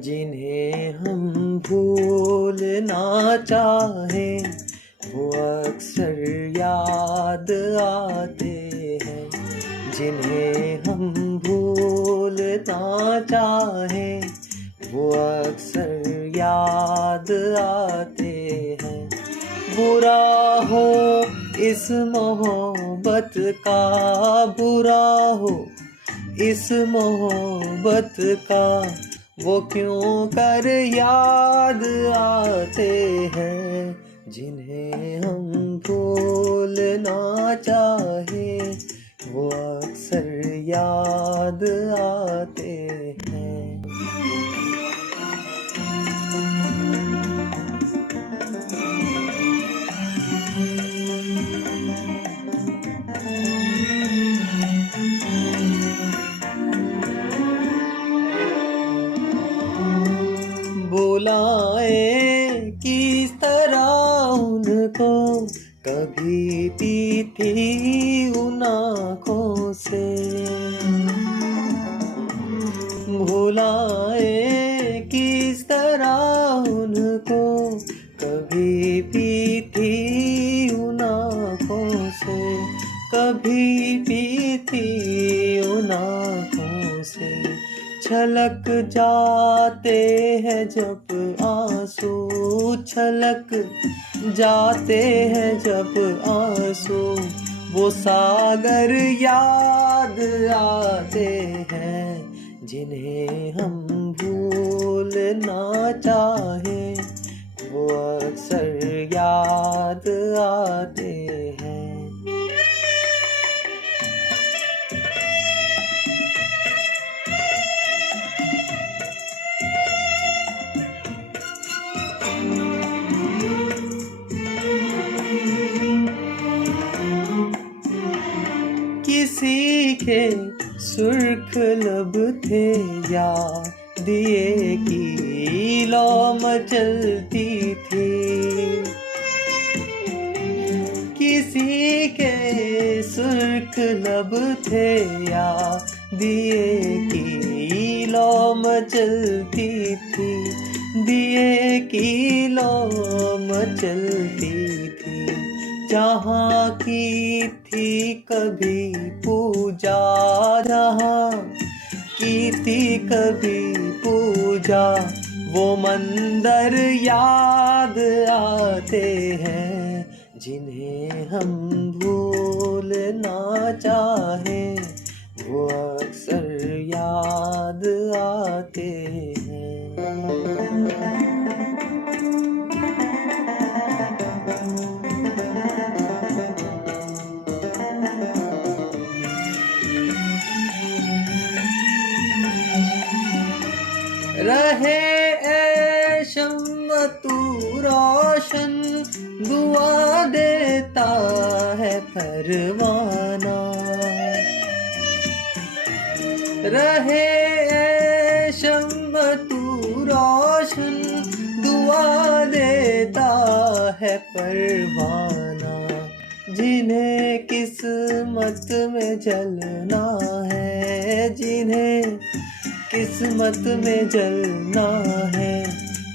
जिन्हें हम भूलना चाहें वो अक्सर याद आते हैं। जिन्हें हम भूलना चाहें वो अक्सर याद आते हैं। बुरा हो इस मोहब्बत का, बुरा हो इस मोहब्बत का, वो क्यों कर याद आते हैं। जिन्हें हम भूलना चाहें वो अक्सर याद आते हैं। बुलाए किस तरह उनको, कभी पीती उन आँखों से। भुलाए किस तरह उनको, कभी पीती उन आँखों से, कभी पीती उन आँखों से। छलक जाते हैं जब आंसू, छलक जाते हैं जब आंसू, वो सागर याद आते हैं। जिन्हें हम भूलना चाहें वो अक्सर याद आते हैं। किसी के सुर्ख लब थे या दिए की लौ मचलती थी। किसी के सुर्ख लब थे या दिए की लौ मचलती थी, दिए की लौ मचलती थी। जहाँ की थी कभी पूजा, जहाँ की थी कभी पूजा, वो मंदिर याद आते हैं। जिन्हें हम भूलना चाहें वो अक्सर याद आते हैं। रहे ए शम्म तू रोशन, दुआ देता है परवाना। रहे ए शम्म तू रोशन, दुआ देता है परवाना। जिन्हें किस्मत में जलना है, जिन्हें किस्मत में जलना है,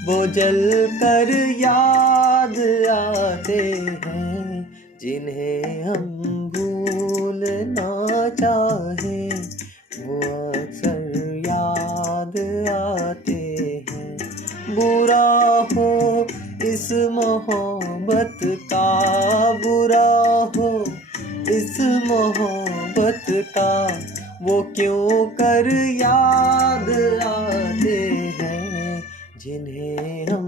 वो जल कर याद आते हैं। जिन्हें हम भूलना चाहें वो अक्सर याद आते हैं। बुरा हो इस मोहब्बत का, बुरा हो इस मोहब्बत का, वो क्यों कर याद आते हैं। जिन्हें हम